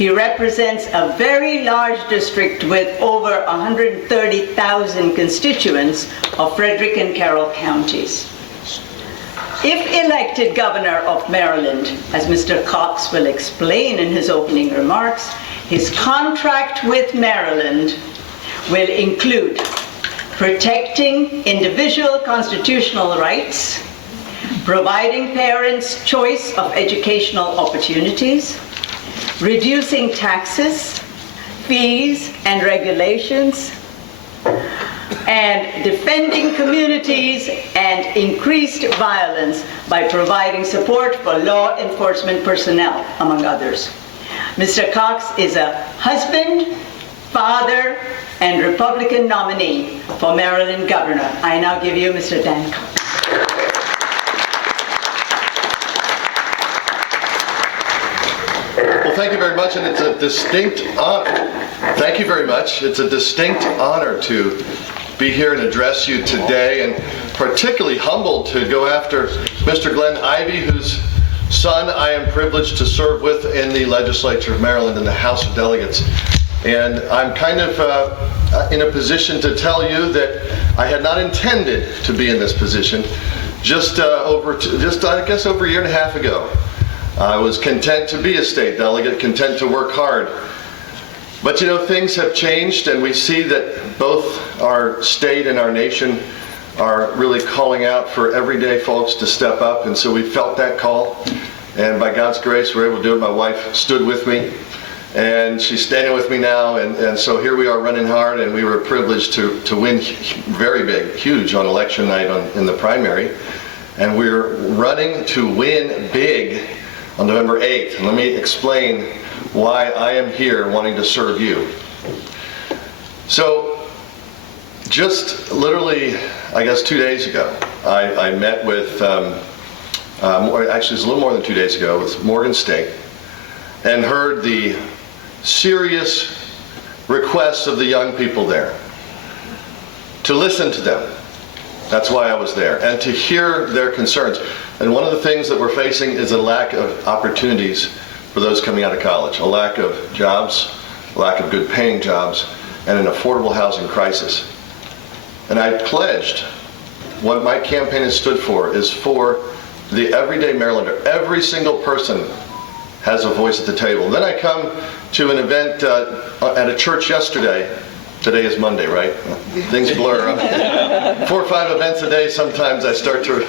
He represents a very large district with over 130,000 constituents of Frederick and Carroll counties. If elected governor of Maryland, as Mr. Cox will explain in his opening remarks, his contract with Maryland will include protecting individual constitutional rights, providing parents choice of educational opportunities, reducing taxes, fees, and regulations, and defending communities and increased violence by providing support for law enforcement personnel, among others. Mr. Cox is a husband, father, and Republican nominee for Maryland governor. I now give you Mr. Dan Cox. Well, thank you very much, and it's a distinct honor. Thank you very much. It's a distinct honor to be here and address you today, and particularly humbled to go after Mr. Glenn Ivey, whose son I am privileged to serve with in the legislature of Maryland in the House of Delegates. And I'm kind of in a position to tell you that I had not intended to be in this position just I guess over a year and a half ago. I was content to be a state delegate, content to work hard. But you know, things have changed, and we see that both our state and our nation are really calling out for everyday folks to step up, and so we felt that call, and by God's grace we're able to do it. My wife stood with me, and she's standing with me now, and so here we are running hard, and we were privileged to win very big, huge on election night in the primary, and we're running to win big on November 8th. And let me explain why I am here wanting to serve you. So just literally, I guess 2 days ago, I met with, actually it's a little more than 2 days ago, with Morgan State, and heard the serious requests of the young people there, to listen to them. That's why I was there, and to hear their concerns. And one of the things that we're facing is a lack of opportunities for those coming out of college, a lack of jobs, a lack of good paying jobs, and an affordable housing crisis. And I pledged, what my campaign has stood for is for the everyday Marylander. Every single person has a voice at the table. Then I come to an event at a church yesterday. Today is Monday, right? Things blur. 4 or 5 events a day sometimes I start to...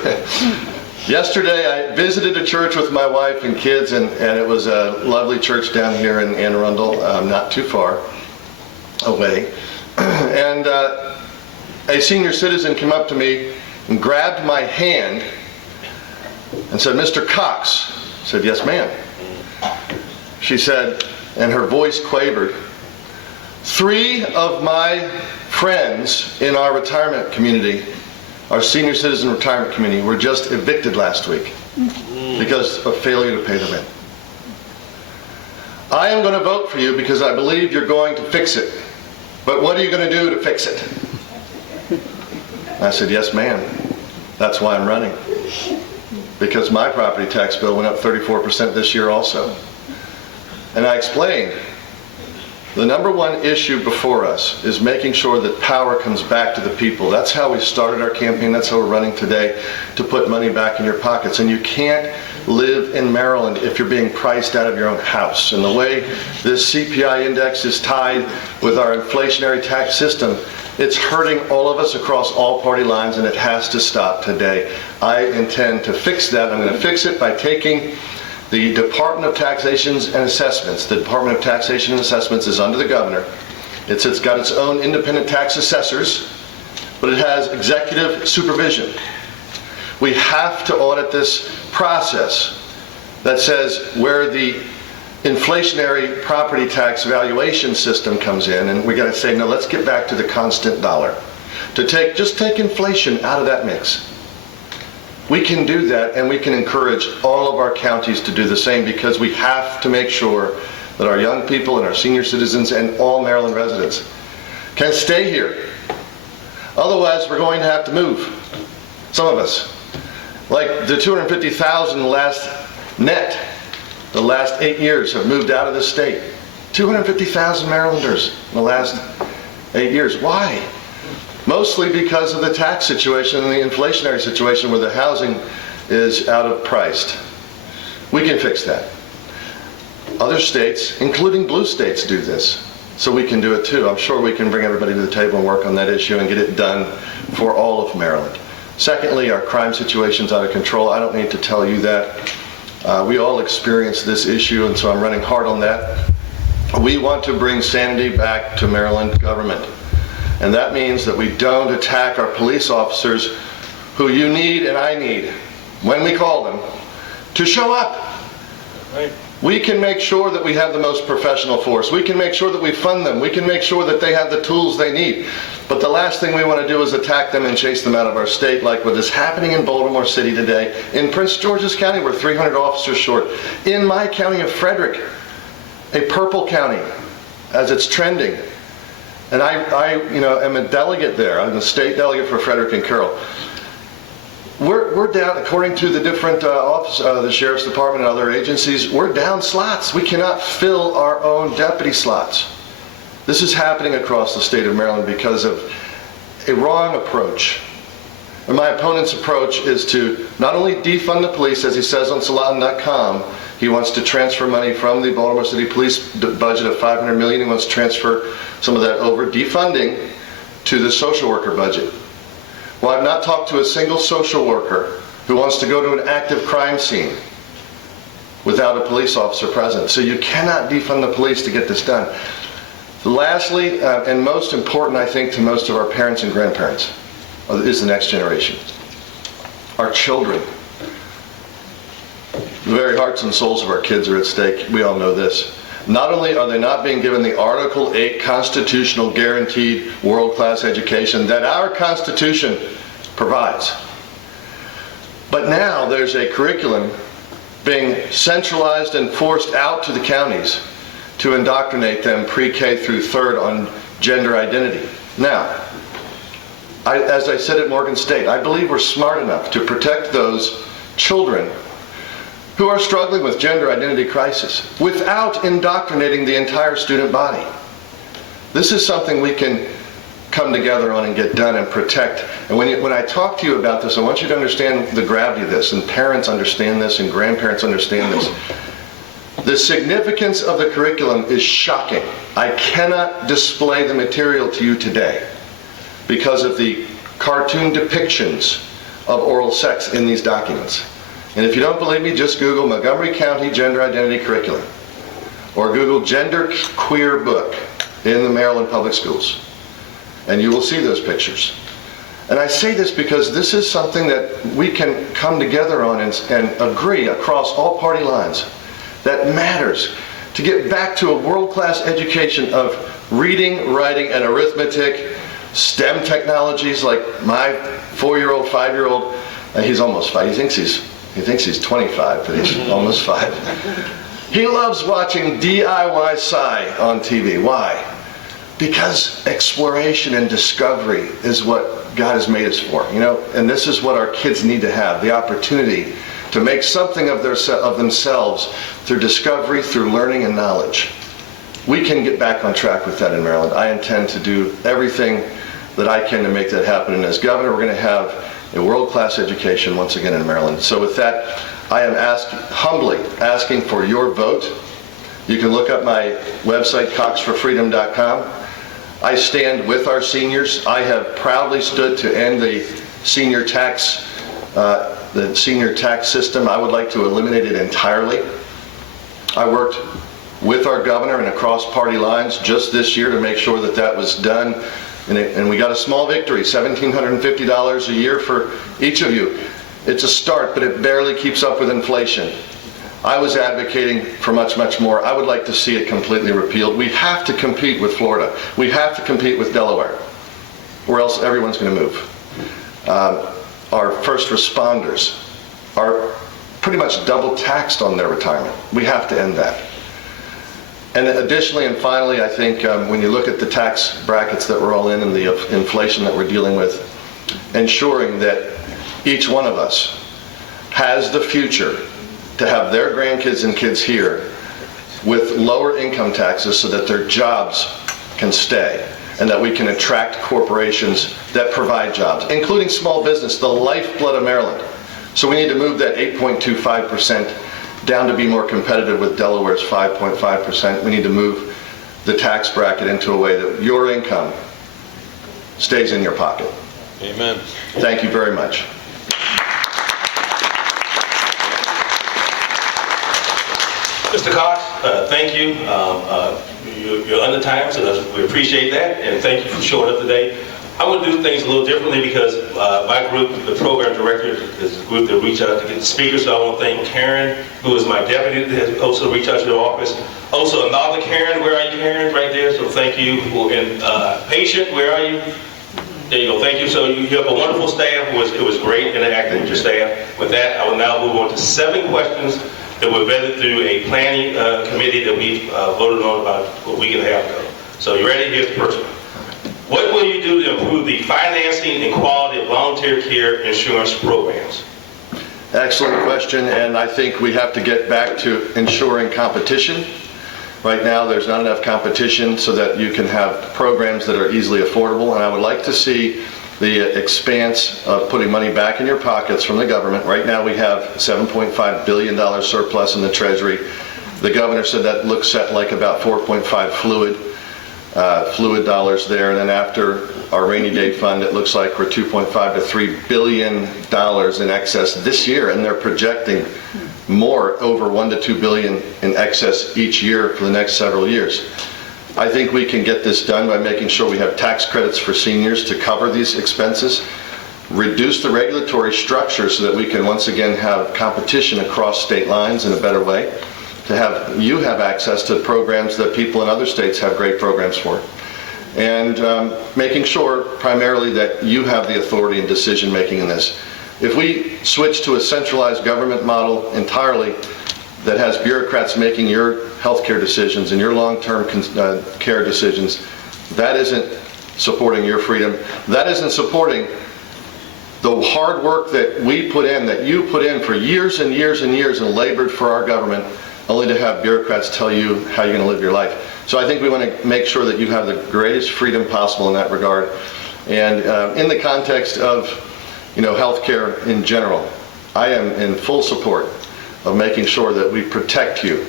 Yesterday I visited a church with my wife and kids, and it was a lovely church down here in Anne Arundel, not too far away. And a senior citizen came up to me and grabbed my hand and said, "Mr. Cox." I said, "Yes, ma'am." She said, and her voice quavered, "3 of my friends in our retirement community, our senior citizen retirement community, were just evicted last week because of failure to pay the rent. I am going to vote for you because I believe you're going to fix it. But what are you going to do to fix it?" I said, "Yes, ma'am. That's why I'm running. Because my property tax bill went up 34% this year also." And I explained, the number one issue before us is making sure that power comes back to the people. That's how we started our campaign. That's how we're running today, to put money back in your pockets. And you can't live in Maryland if you're being priced out of your own house. And the way this CPI index is tied with our inflationary tax system, it's hurting all of us across all party lines, and it has to stop today. I intend to fix that. I'm going to fix it by taking the Department of Taxation and Assessments. The Department of Taxation and Assessments is under the governor. It's got its own independent tax assessors, but it has executive supervision. We have to audit this process that says where the inflationary property tax valuation system comes in, and we got to say, no, let's get back to the constant dollar. Just take inflation out of that mix. We can do that, and we can encourage all of our counties to do the same, because we have to make sure that our young people and our senior citizens and all Maryland residents can stay here. Otherwise, we're going to have to move. Some of us. Like the 250,000 last net the last 8 years have moved out of the state. 250,000 Marylanders in the last 8 years. Why? Mostly because of the tax situation and the inflationary situation where the housing is outpriced. We can fix that. Other states, including blue states, do this. So we can do it too. I'm sure we can bring everybody to the table and work on that issue and get it done for all of Maryland. Secondly, our crime situation's out of control. I don't need to tell you that. We all experience this issue, and so I'm running hard on that. We want to bring sanity back to Maryland government. And that means that we don't attack our police officers who you need and I need, when we call them, to show up. Right. We can make sure that we have the most professional force. We can make sure that we fund them. We can make sure that they have the tools they need. But the last thing we want to do is attack them and chase them out of our state, like what is happening in Baltimore City today. In Prince George's County, we're 300 officers short. In my county of Frederick, a purple county, as it's trending. And I am a delegate there. I'm the state delegate for Frederick and Carroll. We're down, according to the different the Sheriff's Department and other agencies, we're down slots. We cannot fill our own deputy slots. This is happening across the state of Maryland because of a wrong approach. And my opponent's approach is to not only defund the police, as he says on Salatin.com, he wants to transfer money from the Baltimore City Police budget of $500 million. He wants to transfer some of that over defunding to the social worker budget. Well, I've not talked to a single social worker who wants to go to an active crime scene without a police officer present. So you cannot defund the police to get this done. Lastly, and most important, I think, to most of our parents and grandparents, is the next generation. Our children. The very hearts and souls of our kids are at stake. We all know this. Not only are they not being given the Article 8 constitutional guaranteed world-class education that our Constitution provides, but now there's a curriculum being centralized and forced out to the counties to indoctrinate them pre-K through third on gender identity. Now, as I said at Morgan State, I believe we're smart enough to protect those children who are struggling with gender identity crisis without indoctrinating the entire student body. This is something we can come together on and get done and protect. And when I talk to you about this, I want you to understand the gravity of this, and parents understand this, and grandparents understand this. The significance of the curriculum is shocking. I cannot display the material to you today because of the cartoon depictions of oral sex in these documents. And if you don't believe me, just Google Montgomery County Gender Identity Curriculum, or Google Gender Queer Book in the Maryland Public Schools, and you will see those pictures. And I say this because this is something that we can come together on and agree across all party lines that matters to get back to a world-class education of reading, writing, and arithmetic, STEM technologies. Like my 4-year-old, 5-year-old, he's almost 5, he thinks he's 25, but he's almost 5. He loves watching DIY Sci on TV. Why? Because exploration and discovery is what God has made us for, and this is what our kids need to have, the opportunity to make something of themselves through discovery, through learning and knowledge. We can get back on track with that in Maryland. I intend to do everything that I can to make that happen, and as governor, we're going to have a world-class education once again in Maryland. So with that, I am humbly asking for your vote. You can look up my website, coxforfreedom.com. I stand with our seniors. I have proudly stood to end the senior tax system. I would like to eliminate it entirely. I worked with our governor and across party lines just this year to make sure that that was done. And we got a small victory, $1,750 a year for each of you. It's a start, but it barely keeps up with inflation. I was advocating for much, much more. I would like to see it completely repealed. We have to compete with Florida. We have to compete with Delaware, or else everyone's going to move. Our first responders are pretty much double taxed on their retirement. We have to end that. And additionally and finally, I think when you look at the tax brackets that we're all in and the inflation that we're dealing with, ensuring that each one of us has the future to have their grandkids and kids here with lower income taxes so that their jobs can stay and that we can attract corporations that provide jobs, including small business, the lifeblood of Maryland. So we need to move that 8.25% down to be more competitive with Delaware's 5.5%. We need to move the tax bracket into a way that your income stays in your pocket. Amen. Thank you very much. Mr. Cox, thank you. You're under time, so we appreciate that, and thank you for showing up today. I would do things a little differently because my group, the program director, is a group that reach out to get the speakers. So I want to thank Karen, who is my deputy, that has also reached out to the office. Also, another Karen, where are you, Karen? Right there. So thank you. And Patient, where are you? There you go. Thank you. So you have a wonderful staff. It was great interacting with your staff. With that, I will now move on to 7 questions that were vetted through a planning committee that we voted on about a week and a half ago. So you ready? Here's the first one. What will you do to improve the financing and quality of volunteer care insurance programs? Excellent question, and I think we have to get back to ensuring competition. Right now, there's not enough competition so that you can have programs that are easily affordable, and I would like to see the expanse of putting money back in your pockets from the government. Right now, we have $7.5 billion surplus in the Treasury. The governor said that looks at like about 4.5 fluid dollars there, and then after our rainy day fund, it looks like we're 2.5 to 3 billion dollars in excess this year, and they're projecting more, over 1 to 2 billion in excess each year for the next several years. I think we can get this done by making sure we have tax credits for seniors to cover these expenses, reduce the regulatory structure so that we can once again have competition across state lines in a better way, to have you have access to programs that people in other states have great programs for, and making sure primarily that you have the authority and decision making in this. If we switch to a centralized government model entirely that has bureaucrats making your healthcare decisions and your long-term care decisions, that isn't supporting your freedom. That isn't supporting the hard work that we put in, that you put in for years and years and years and labored for our government, only to have bureaucrats tell you how you're going to live your life. So I think we want to make sure that you have the greatest freedom possible in that regard. And in the context of, healthcare in general, I am in full support of making sure that we protect you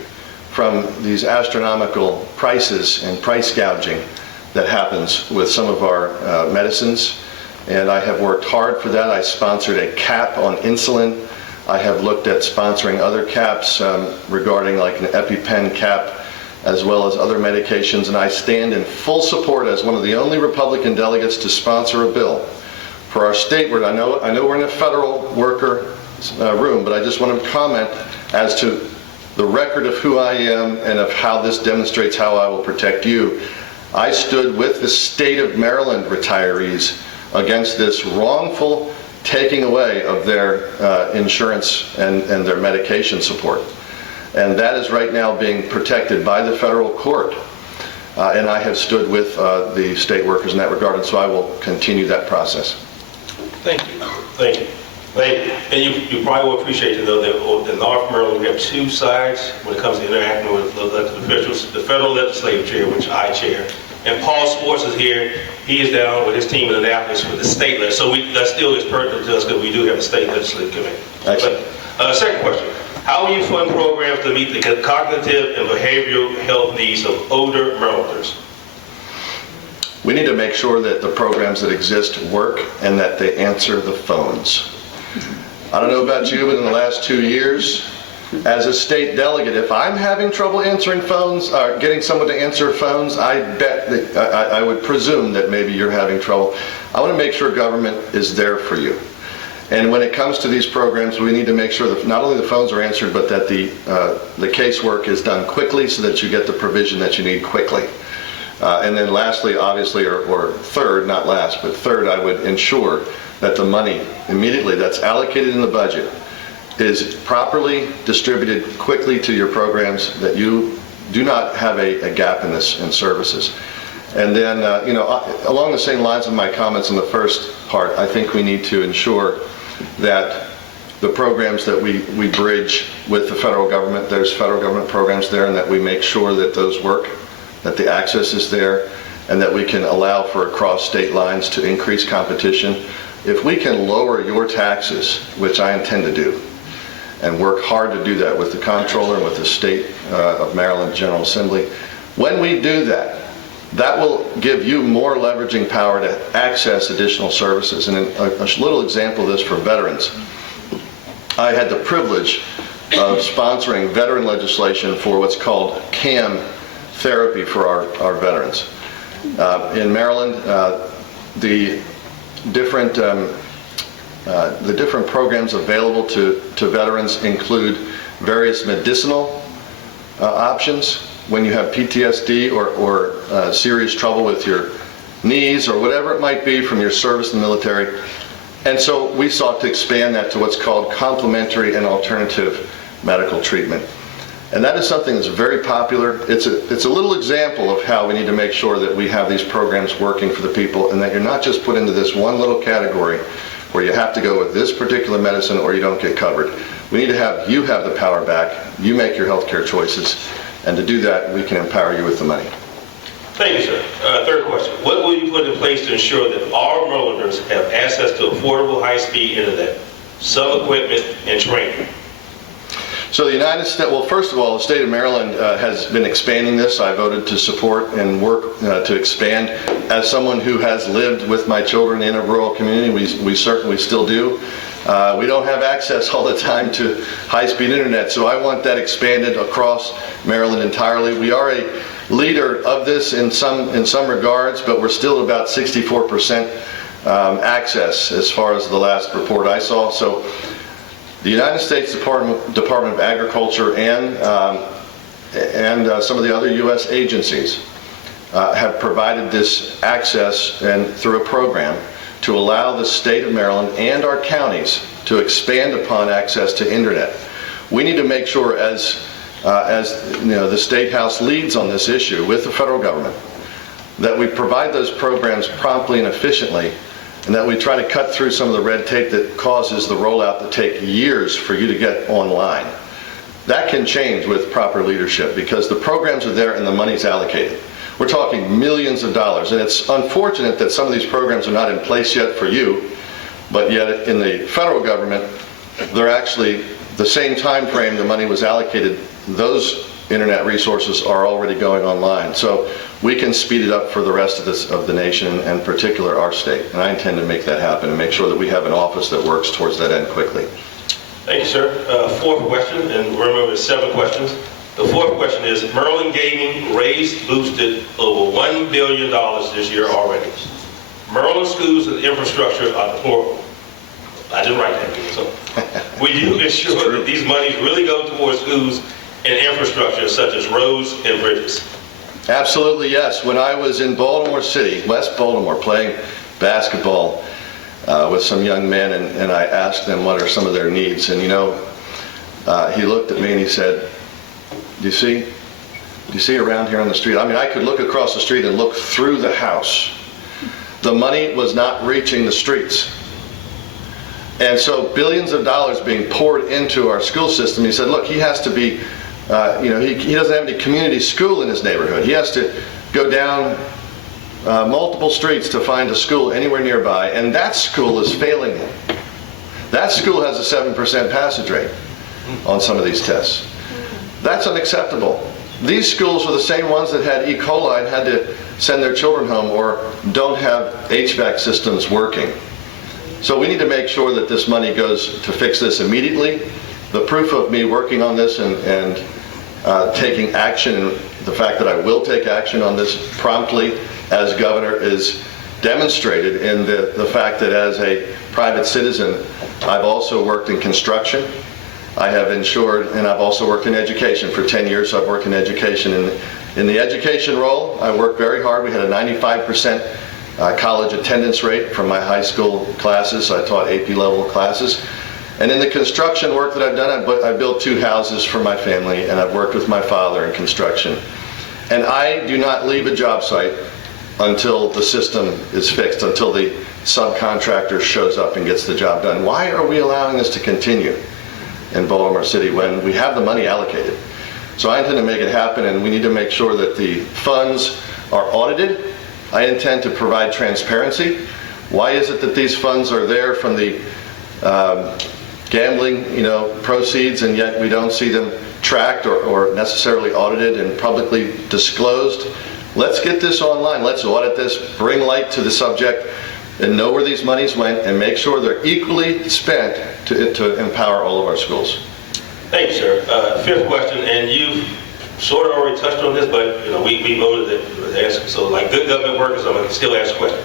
from these astronomical prices and price gouging that happens with some of our medicines. And I have worked hard for that. I sponsored a cap on insulin. I have looked at sponsoring other caps regarding like an EpiPen cap, as well as other medications, and I stand in full support as one of the only Republican delegates to sponsor a bill for our state. Where I know we're in a federal worker room, but I just want to comment as to the record of who I am and of how this demonstrates how I will protect you. I stood with the state of Maryland retirees against this wrongful taking away of their insurance and their medication support. And that is right now being protected by the federal court. And I have stood with the state workers in that regard, and so I will continue that process. Thank you. Thank you. Thank you. And you probably will appreciate to know that in NARFE, Maryland, we have 2 sides when it comes to interacting with elected officials. The federal legislative chair, which I chair, and Paul Sports is here. He is down with his team in Annapolis with the state legislature. So that still is pertinent to us because we do have a state legislative committee. Excellent. But, second question. How will you fund programs to meet the cognitive and behavioral health needs of older Marylanders? We need to make sure that the programs that exist work and that they answer the phones. I don't know about you, but in the last 2 years, as a state delegate, if I'm having trouble answering phones, or getting someone to answer phones, I bet that I would presume that maybe you're having trouble. I want to make sure government is there for you. And when it comes to these programs, we need to make sure that not only the phones are answered, but that the casework is done quickly so that you get the provision that you need quickly. And then lastly, obviously, or third, not last, but third, I would ensure that the money immediately that's allocated in the budget is properly distributed quickly to your programs, that you do not have a gap in services. And then, along the same lines of my comments in the first part, I think we need to ensure that the programs that we bridge with the federal government. There's federal government programs there, and that we make sure that those work, that the access is there, and that we can allow for across state lines to increase competition. If we can lower your taxes, which I intend to do, and work hard to do that with the comptroller and with the state of Maryland General Assembly, when we do that, that will give you more leveraging power to access additional services. And a little example of this for veterans. I had the privilege of sponsoring veteran legislation for what's called CAM therapy for our veterans. In Maryland, the different programs available to veterans include various medicinal options when you have PTSD or serious trouble with your knees or whatever it might be from your service in the military. And so we sought to expand that to what's called complementary and alternative medical treatment. And that is something that's very popular. It's a little example of how we need to make sure that we have these programs working for the people, and that you're not just put into this one little category where you have to go with this particular medicine or you don't get covered. We need to have you have the power back, you make your healthcare choices, and to do that, we can empower you with the money. Thank you, sir. Third question. What will you put in place to ensure that all Marylanders have access to affordable high-speed internet, some equipment, and training? So the United States, well, first of all, the state of Maryland has been expanding this. I voted to support and work to expand. As someone who has lived with my children in a rural community, we certainly still do. We don't have access all the time to high-speed internet, so I want that expanded across Maryland entirely. We are a leader of this in some regards, but we're still about 64% access as far as the last report I saw. So the United States Department of Agriculture and some of the other U.S. agencies have provided this access and through a program to allow the state of Maryland and our counties to expand upon access to internet. We need to make sure, as you know, the State House leads on this issue with the federal government, that we provide those programs promptly and efficiently, and that we try to cut through some of the red tape that causes the rollout to take years for you to get online. That can change with proper leadership because the programs are there and the money's allocated. We're talking millions of dollars, and it's unfortunate that some of these programs are not in place yet for you, but yet in the federal government, they're actually the same time frame the money was allocated, those internet resources are already going online. So we can speed it up for the rest of the nation, and in particular our state. And I intend to make that happen and make sure that we have an office that works towards that end quickly. Thank you, sir. Fourth question, and remember there's 7 questions. The fourth question is, Maryland gaming boosted over $1 billion this year already. Maryland schools and infrastructure are deplorable. I didn't write that, so. Will you ensure that these monies really go towards schools and infrastructure such as roads and bridges? Absolutely, yes. When I was in Baltimore City, West Baltimore, playing basketball with some young men, and I asked them what are some of their needs, and you know, he looked at me and he said, do you see around here on the street? I mean, I could look across the street and look through the house. The money was not reaching the streets. And so billions of dollars being poured into our school system. He said, look, he has to be, he doesn't have any community school in his neighborhood. He has to go down multiple streets to find a school anywhere nearby, and that school is failing him. That school has a 7% passage rate on some of these tests. That's unacceptable. These schools are the same ones that had E. coli and had to send their children home or don't have HVAC systems working. So we need to make sure that this money goes to fix this immediately. The proof of me working on this and taking action, and the fact that I will take action on this promptly as governor, is demonstrated in the fact that as a private citizen, I've also worked in construction. I have ensured, and I've also worked in education. For 10 years I've worked in education. In the education role, I worked very hard. We had a 95% college attendance rate from my high school classes. I taught AP level classes. And in the construction work that I've done, I built 2 houses for my family, and I've worked with my father in construction. And I do not leave a job site until the system is fixed, until the subcontractor shows up and gets the job done. Why are we allowing this to continue in Baltimore City when we have the money allocated? So I intend to make it happen, and we need to make sure that the funds are audited. I intend to provide transparency. Why is it that these funds are there from the gambling, proceeds, and yet we don't see them tracked or necessarily audited and publicly disclosed? Let's get this online. Let's audit this, bring light to the subject, and know where these monies went, and make sure they're equally spent to empower all of our schools. Thank you, sir. Fifth question, and you've sort of already touched on this, but we voted to ask, so like good government workers, I'm going to still ask a question.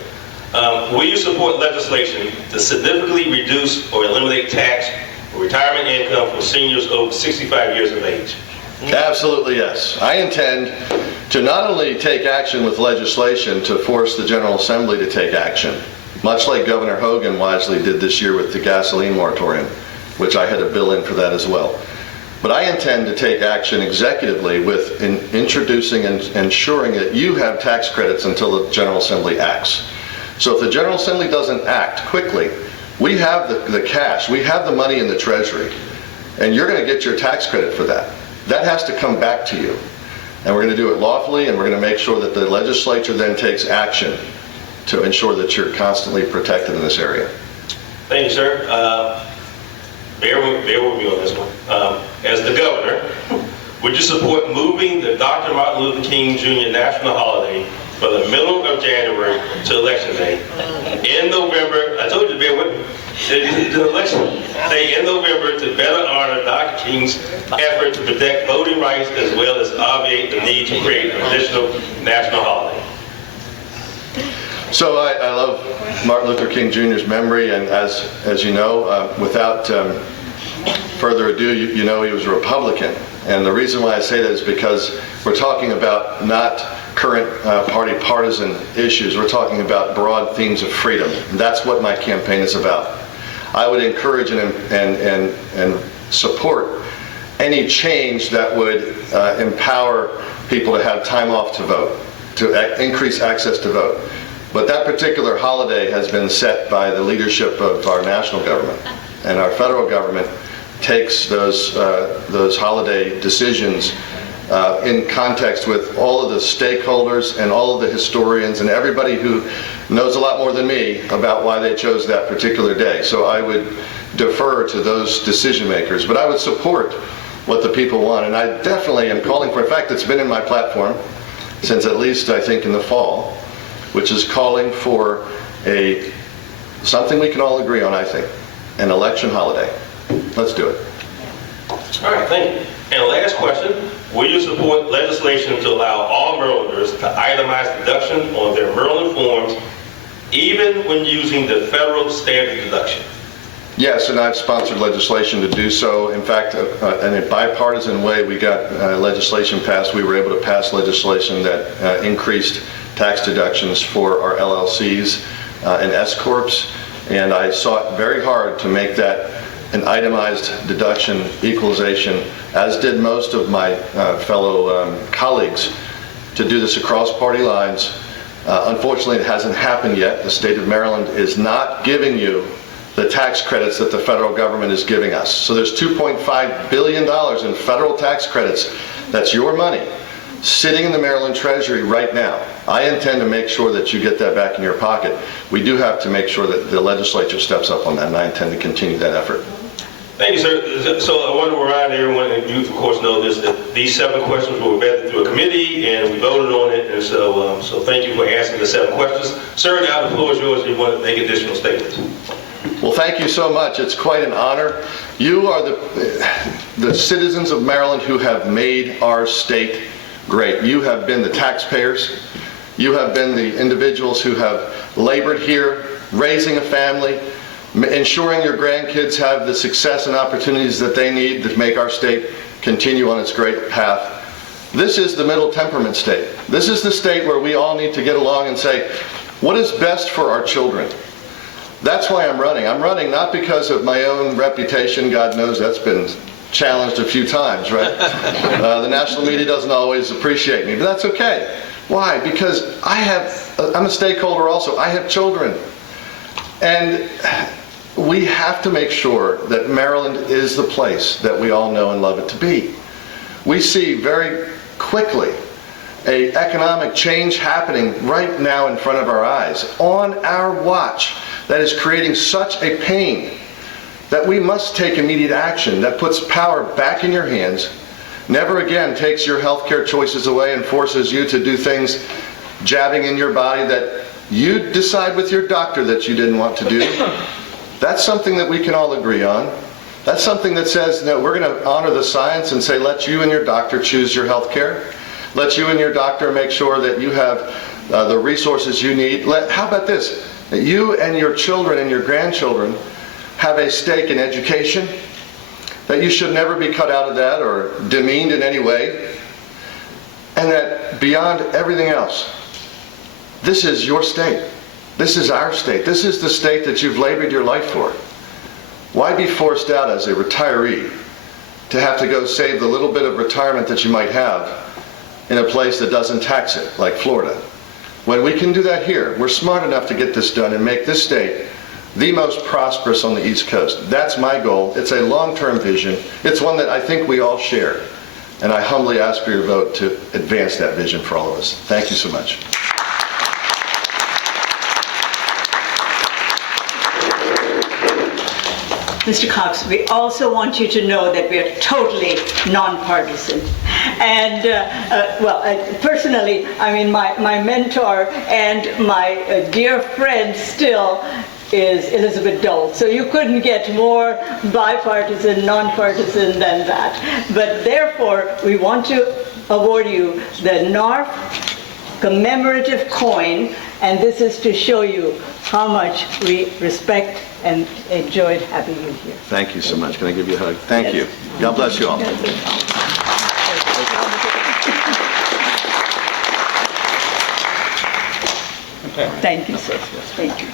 Will you support legislation to significantly reduce or eliminate tax or retirement income for seniors over 65 years of age? Absolutely, yes. I intend to not only take action with legislation to force the General Assembly to take action, much like Governor Hogan wisely did this year with the gasoline moratorium, which I had a bill in for that as well. But I intend to take action executively with introducing and ensuring that you have tax credits until the General Assembly acts. So if the General Assembly doesn't act quickly, we have the cash, we have the money in the Treasury, and you're going to get your tax credit for that. That has to come back to you. And we're going to do it lawfully, and we're going to make sure that the legislature then takes action to ensure that you're constantly protected in this area. Thank you, sir. Bear with me on this one. As the governor, would you support moving the Dr. Martin Luther King Jr. national holiday from the middle of January to Election Day in November? I told you to bear with me. The election day in November to better honor Dr. King's effort to protect voting rights as well as obviate the need to create an additional national holiday. So I love Martin Luther King Jr.'s memory, and as you know, without further ado, you know he was a Republican. And the reason why I say that is because we're talking about not current party partisan issues. We're talking about broad themes of freedom. And that's what my campaign is about. I would encourage and support any change that would empower people to have time off to vote, to increase access to vote. But that particular holiday has been set by the leadership of our national government, and our federal government takes those holiday decisions in context with all of the stakeholders and all of the historians and everybody who knows a lot more than me about why they chose that particular day. So I would defer to those decision makers, but I would support what the people want, and I definitely am calling for, in fact, it's been in my platform since at least I think in the fall, which is calling for something we can all agree on, I think, an election holiday. Let's do it. All right, thank you. And last question, will you support legislation to allow all Marylanders to itemize deduction on their Maryland forms, even when using the federal standard deduction? Yes, and I've sponsored legislation to do so. In fact, in a bipartisan way, we got legislation passed. We were able to pass legislation that increased tax deductions for our LLCs and S-corps, and I sought very hard to make that an itemized deduction equalization, as did most of my fellow colleagues, to do this across party lines. Unfortunately, it hasn't happened yet. The state of Maryland is not giving you the tax credits that the federal government is giving us. So there's $2.5 billion in federal tax credits. That's your money sitting in the Maryland Treasury right now. I intend to make sure that you get that back in your pocket. We do have to make sure that the legislature steps up on that, and I intend to continue that effort. Thank you, sir. So I want to remind everyone, and you of course know this, that these 7 questions were vetted through a committee and we voted on it, and so thank you for asking the 7 questions. Sir, now the floor is yours if you want to make additional statements. Well, thank you so much. It's quite an honor. You are the citizens of Maryland who have made our state great. You have been the taxpayers. You have been the individuals who have labored here, raising a family, ensuring your grandkids have the success and opportunities that they need to make our state continue on its great path. This is the middle temperament state. This is the state where we all need to get along and say, what is best for our children? That's why I'm running. I'm running not because of my own reputation. God knows that's been challenged a few times, right? The national media doesn't always appreciate me, but that's okay. Why? Because I'm a stakeholder also. I have children. And we have to make sure that Maryland is the place that we all know and love it to be. We see very quickly an economic change happening right now in front of our eyes, on our watch, that is creating such a pain that we must take immediate action that puts power back in your hands, never again takes your healthcare choices away and forces you to do things jabbing in your body that you decide with your doctor that you didn't want to do. That's something that we can all agree on. That's something that says, no, we're going to honor the science and say, let you and your doctor choose your health care. Let you and your doctor make sure that you have the resources you need. How about this? That you and your children and your grandchildren have a stake in education, that you should never be cut out of that or demeaned in any way, and that beyond everything else, this is your state. This is our state. This is the state that you've labored your life for. Why be forced out as a retiree to have to go save the little bit of retirement that you might have in a place that doesn't tax it, like Florida? When we can do that here, we're smart enough to get this done and make this state the most prosperous on the East Coast. That's my goal. It's a long-term vision. It's one that I think we all share. And I humbly ask for your vote to advance that vision for all of us. Thank you so much. Mr. Cox, we also want you to know that we are totally nonpartisan. And, personally, I mean, my mentor and my dear friend still is Elizabeth Dole. So you couldn't get more bipartisan, nonpartisan than that. But therefore, we want to award you the NARFE commemorative coin, and this is to show you how much we respect and enjoyed having you here. Thank you so much. Can I give you a hug? Thank you. God bless you all. Thank you, sir. Thank you.